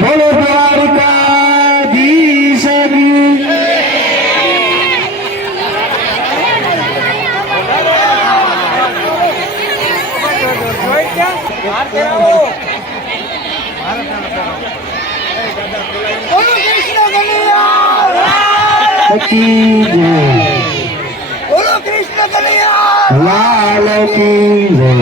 બોલો દ્વારકાધીશ બોલો કૃષ્ણ કનૈયા લાલ કી જય.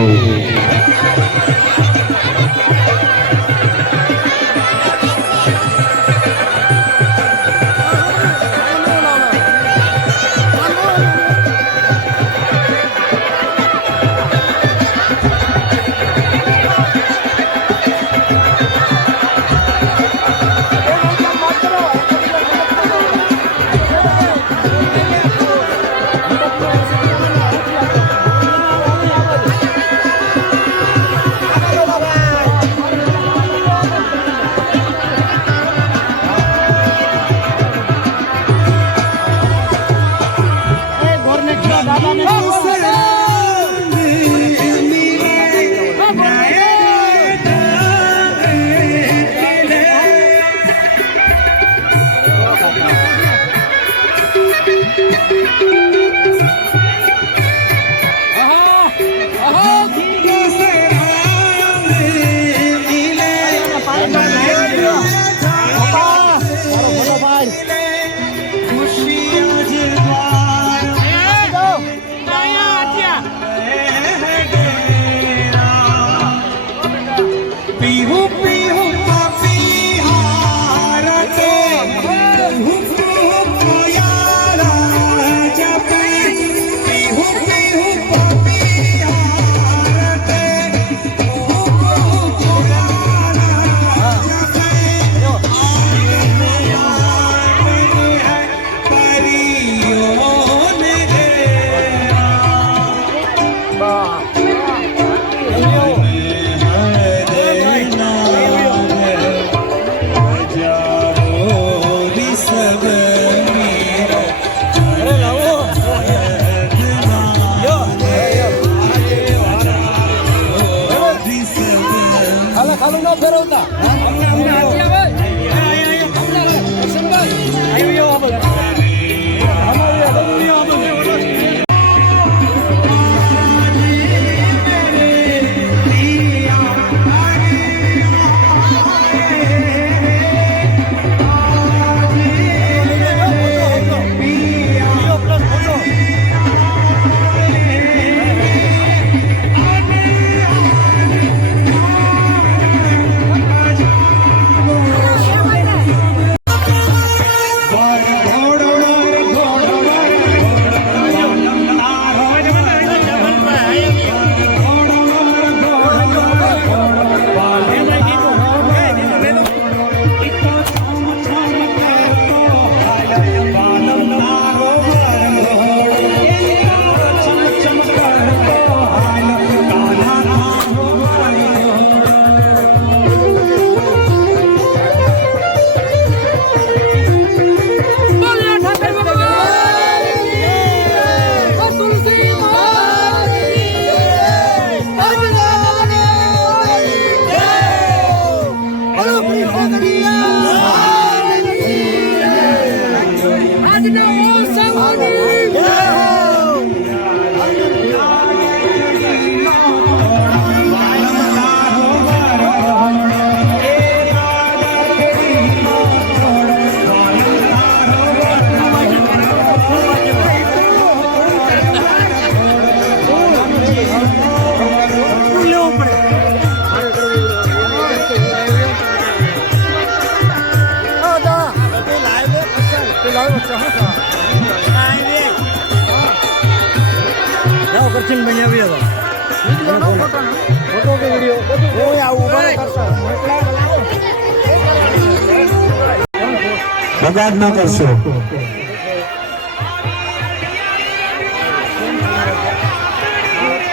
બગાડ ના કરશો.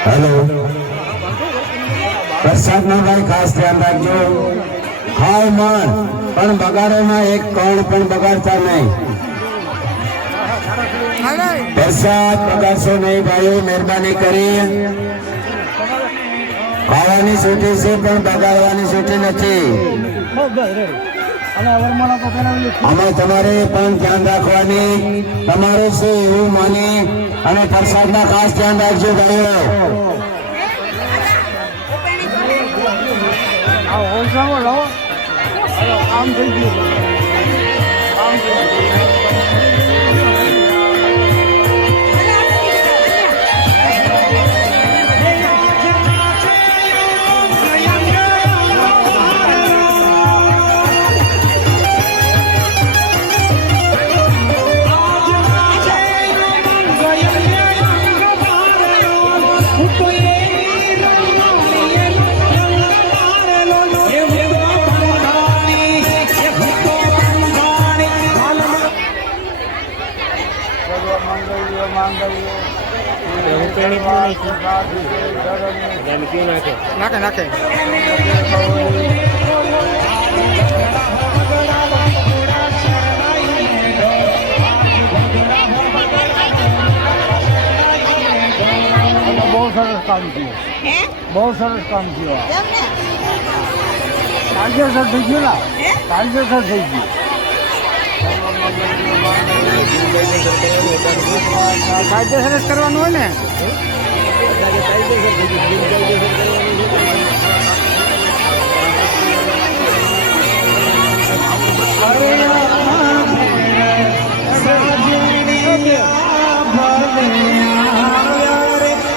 હેલો, વરસાદ નો ભાઈ ખાસ ધ્યાન રાખજો. ખાવ મન પણ બગાડોમાં એક કણ પણ બગાડતા નહીં. વરસાદ બગાડશો નહીં ભાઈઓ, મહેરબાની કરી. ખાવાની છૂટી છે પણ બગાડવાની છૂટી નથી. આમાં તમારે પણ ધ્યાન રાખવાની, તમારે છે એવું માની અને પ્રસાદના ખાસ ધ્યાન રાખજો ભાઈઓ. આમ થઈ ગયું. નાખે નાખે બહુ સરસ કામ થયું, બહુ સરસ કામ થયું. કાયદેસર થઈ ગયું ને, કાયદેસર થઈ ગયું. કાયદેસર જ કરવાનું હોય ને.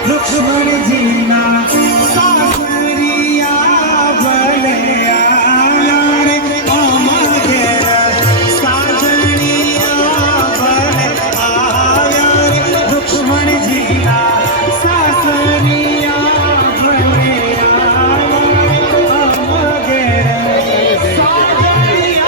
લક્ષ્મણજીના સાસરિયા ભલે રે અમારે સાજણિયા ભલે આવ્યા રે લક્ષ્મણજીના સાસરિયા ભલે આવ્યા અમારે સાજણિયા ભલે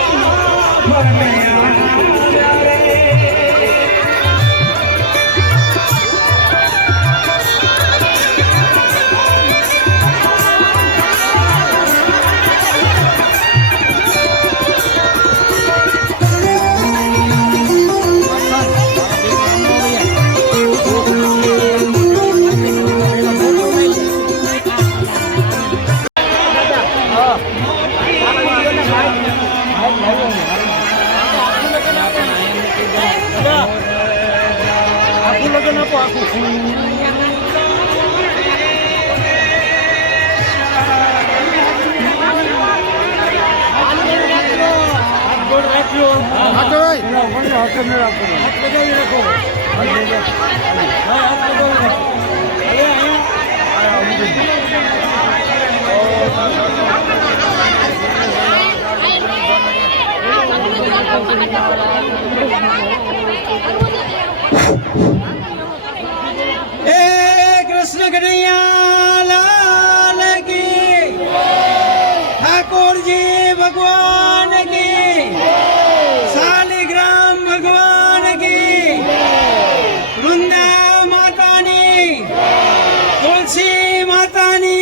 कृष्ण कन्हैया लाल की, ठाकुर जी भगवान की, शालिग्राम भगवान की, वृंदा मातानी, तुलसी मातानी.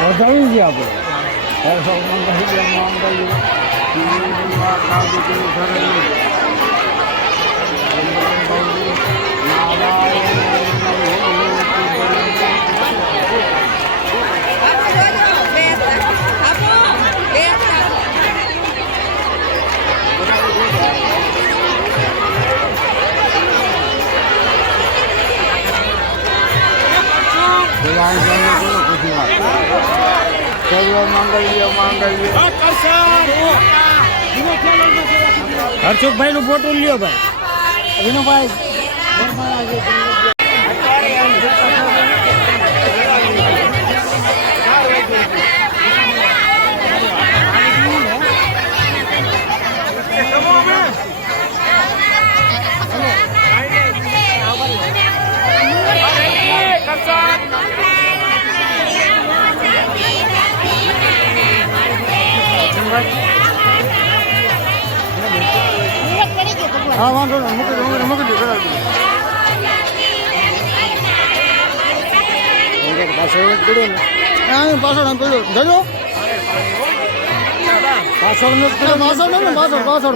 વધાવી ગયા આપણે સર્વ માંગલ્ય માંગલ્ય હર્ષુભાઈ નું ફોટો લ્યો ભાઈ વિનુભાઈ હા વાંધો નહીં મૂકી દો પાછળ પડ્યો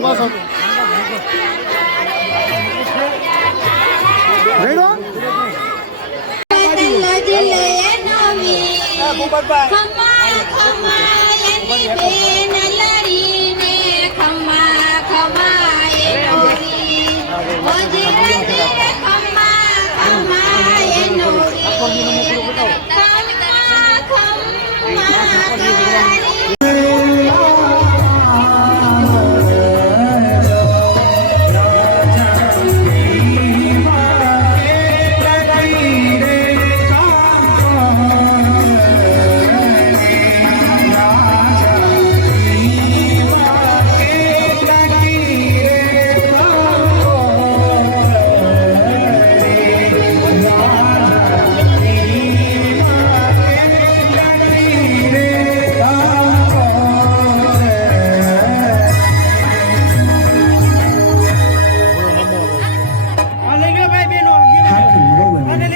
પાછળ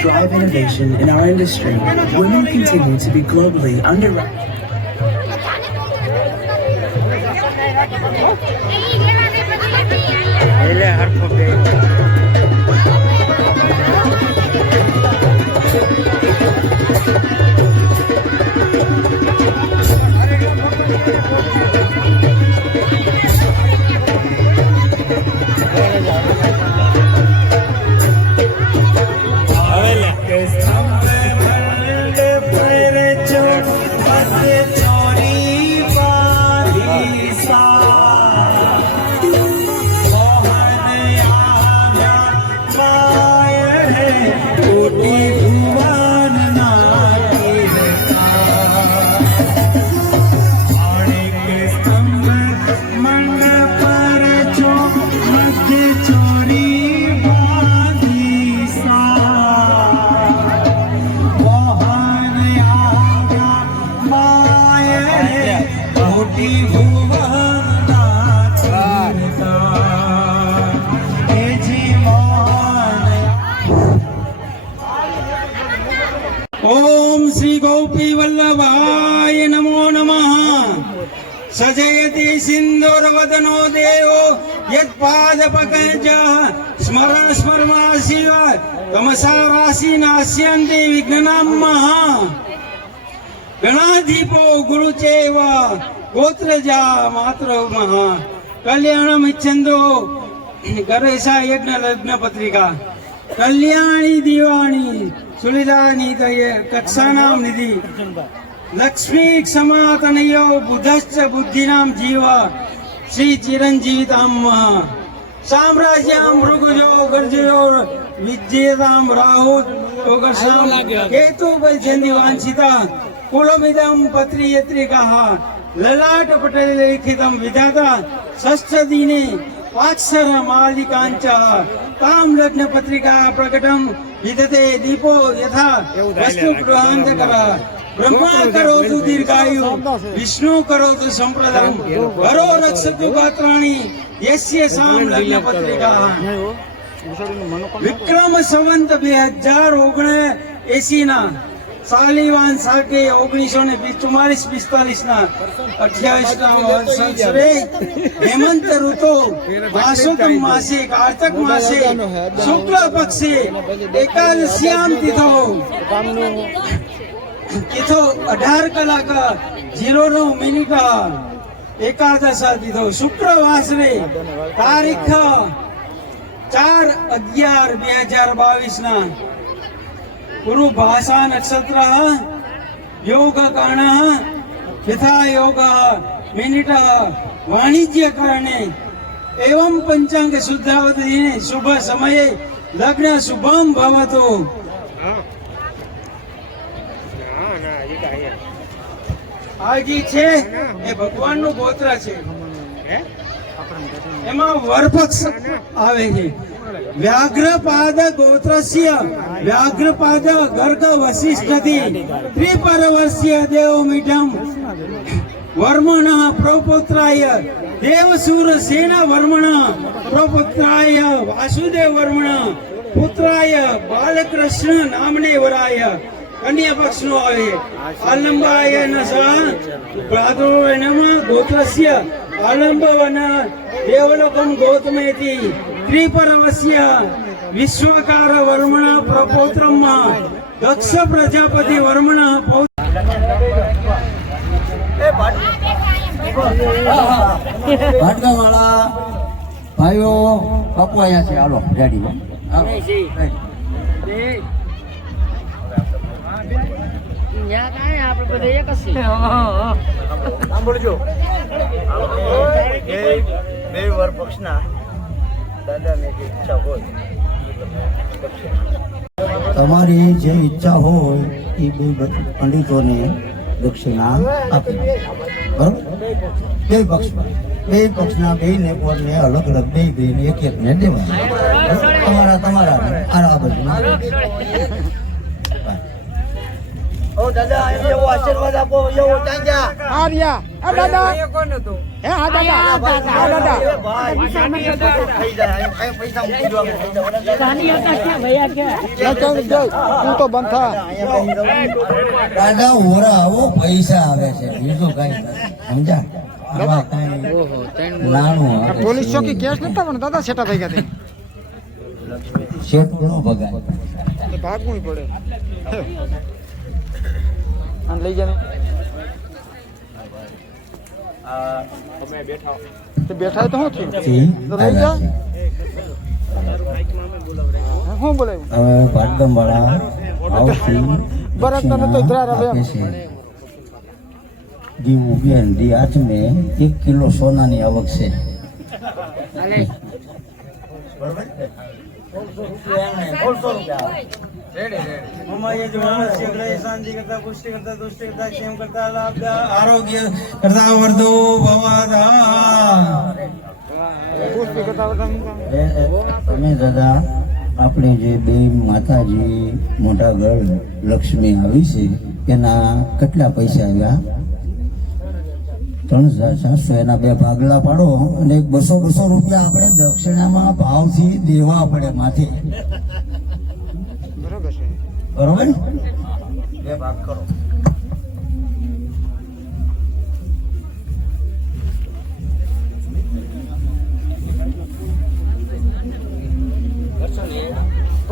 drive innovation in our industry, women continue to be globally underrepresented. ओम श्री गोपी वल्लभाय नमो नमः। सजयति सिंदूरवदनो देवो यत्पादपकंजः स्मरण स्मरमाशिव तमसाराशि नास्यन्ति विघ्नामः। गणाधिपो गुरुचैव गोत्रजा मातृमः। कल्याणम इच्छन्तो गणेशा यज्ञ लग्न पत्रिका कल्याणी दीवाणी सुलिदानी दय कक्षानां निधि लक्ष्मी क्षमातनयो बुद्धश्च बुद्धिनां जीव श्री चिरंजीवितां साम्राज्यां मृगजो गर्जयो विजयतां राहुत ओगर्षां केतु बलचंदी वांछिता कुलमिदं पत्रियत्रिकाः ललाट पटले लिखितं विधाता षष्ठ दिने पाक्षर मालिकांच ताम लग्न पत्रिका प्रकटम विदते दीपो यथा वस्तु प्रहांतकर ब्रह्मा करोतु दीर्घायु विष्णु करोतु संप्रदान वरो रक्षतु गात्राणि यस्य साम लग्न पत्रिका। विक्रम संवत 2079 ना सालीवान साके 1944-45 ના 28 સંવત્સરે हेमंत ऋतु मासोतम मासे कार्तक मासे शुक्ल पक्षे एकादश्याम तिथो 18 કલાક 09 મિનિટ एकादश तिथो शुक्रवासरे तारीख 4/11/2022 ના पूर्व भाषा नक्षत्र योग कर्ण यथा योग मिनिट वाणिज्यकरणे एवं पंचांग शुद्धावधि शुभ समये लग्न शुभम भवतु। આ જે છે એ ભગવાનનું ગોત્ર છે, એમાં વરપક્ષ આવે છે. વ્યાઘ્રપાદ ગોત્રસ્ય વ્યાઘ્રપાદ ગર્ગ વસિષ્ઠતિ ત્રિપરવર્ષ્ય દેવમીઢમ વર્મણ પ્રપુત્રાય દેવસૂર સેના વર્મણ પ્રપુત્રાય વાસુદેવ વર્મણ પુત્રાય બાલકૃષ્ણ નામને વરાય. કન્યા પક્ષ નો આવે. આલંબાય નમ ગોત્રસ્ય આલંબવન દેવલોકમ ગૌતમેતિ ત્રિપરવસ્ય વિશ્વકાર વર્મણ પ્રપૌત્રમ દક્ષ પ્રજાપતિ વર્મણ ભાટકાવાળા ભાઈઓ બાપુ અહીંયા છે. હાલો રેડી સાંભળજો, બે વર પક્ષના દાદાને જે ઈચ્છા હોય તમારી જે ઈચ્છા હોય એ બે પંડિતોને દક્ષિણા આપી. બરોબર? બે પક્ષના બે ને કોઈને અલગ અલગ બે ને એક ને દેવા. તમારા આ બધું ઓ દાદા એવો આશીર્વાદ આપો. એવો ચાંજા આર્યા આ દાદા કોણ હતું? હે આ દાદા આ દાદા ભાઈ થઈ જાય. આ પૈસા મૂકી દો. તું તો બંધ થા. દાદા ઓરા આવો પૈસા આવે છે, બીજું કઈ સમજા. પોલીસ ચોકી કેસ નતા પણ દાદા સેટા થઈ ગયા શેઠ નો ભગાય, ભાગવું પડે. આને લઈ જાય બેઠા તો શું થયું? તો લઈ જા. શું બોલાવ્યું? હવે ભાટગમ વાળા આવતી બરાબર તને તો ધ્યાન આવે એમ. દીવ બેન દી આઠમે 1 કિલો સોનાની આવક છે. શાંતિ કરતા પુષ્ટિ કરતા દુષ્ટિ કરતા ક્ષેમ કરતા લાભ આરોગ્ય કરતા વર્ધો ભવાદા. તમે દાદા આપણે જે બે માતાજી મોટા ગઢ લક્ષ્મી આવી છે એના કેટલા પૈસા આવ્યા? 3,700. એના 2 ભાગલા પાડો અને 200 રૂપિયા આપણે દક્ષિણામાં ભાવથી દેવા પડે માથે. બરોબર છે. બરોબર ને? 2 ભાગ કરો.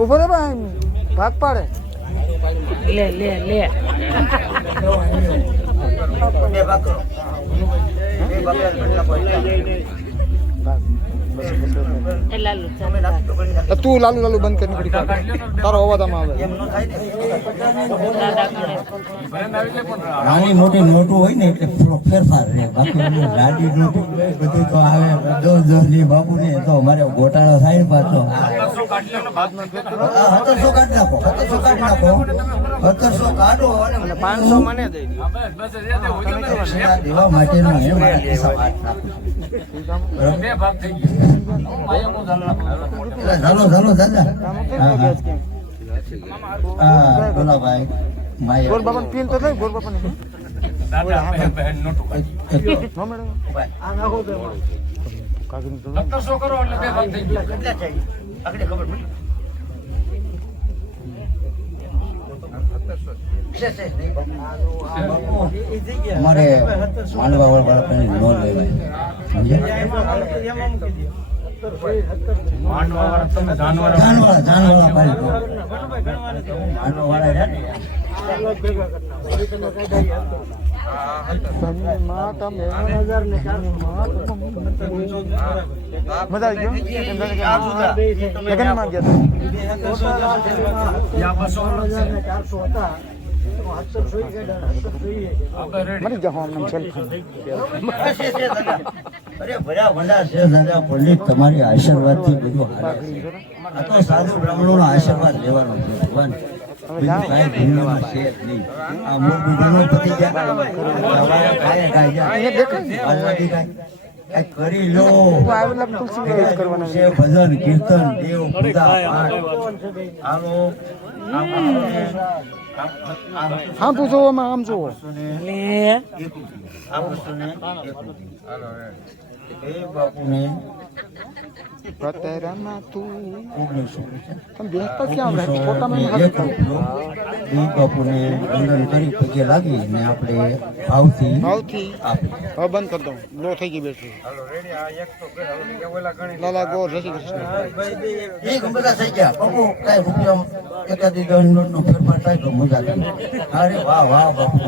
ઉભો રે ભાઈ, ભાગ પાડે. લે લે લે 2 ભાગ કરો. 2 ભાગ કેટલા પૈસા? તું લાલુ બંધ કરી નીકળી પડ. તારો અવાજ આમાં આવે. એમ ન થાય ને. નાની મોટી નોટો હોય ને એટલે થોડો ફેરફાર રહે, બાકી લાડી નોટો બધું તો આવે 10 ની બાપુ ને તો અમારે ગોટાળો થાય ને પાછો. 1700 કાઢી નાખો, 1700 કાઢો અને 500 મને દઈ દક્ષિણા દેવા માટેનો હું મારા પૈસા વાત રાખું છું. ચાલો દાદા. હા બોલો ભાઈ. ગોર બાપા પીન તો થઈ. ગોર બાપા ને કેટલા ચાહીએ? આગળ ખબર પડી. અમારે માંડવા વાળા લોન લેવાય. જાનવાળા પાડી દો. માંડવા વાળા મજા આવી ગયો. લગ્નમાં ગયા હતા. મરી જાઓ અમને સેલ્ફી અરે ભર્યા ભંડાર છે દાદા પંડિત તમારી આશીર્વાદથી બધું હાલે છે. આ તો સાધુ બ્રાહ્મણોનો આશીર્વાદ લેવાનો છે ભગવાન. બીજું કાંઈ દુનિયામાં છે જ નહીં. આ મૂળ બીજાનો પતી જાય કાંઈ કાંઈ કરી લો. છે ભજન કીર્તન દેવ પૂજા પાઠ હાલો આમ પૂછો આમ જુઓ બાપુને પ્રતેરામાં તું 1900 તમે બેસતા ક્યાં રહે પોતામાં બાપુને વંદન કરી પગે લાગી ને આપણે ભાવથી ભાવથી આપી. હવે બંધ કરી દઉં લો થઈ ગઈ બેઠી લાલા ગો જય શ્રી કૃષ્ણ એ બધા થઈ ગયા બાપુ કઈ રૂપિયા એકાદી 10 નોટનો ફેરફાર થાય તો મજા કરી. અરે વાહ વાહ બાપુ.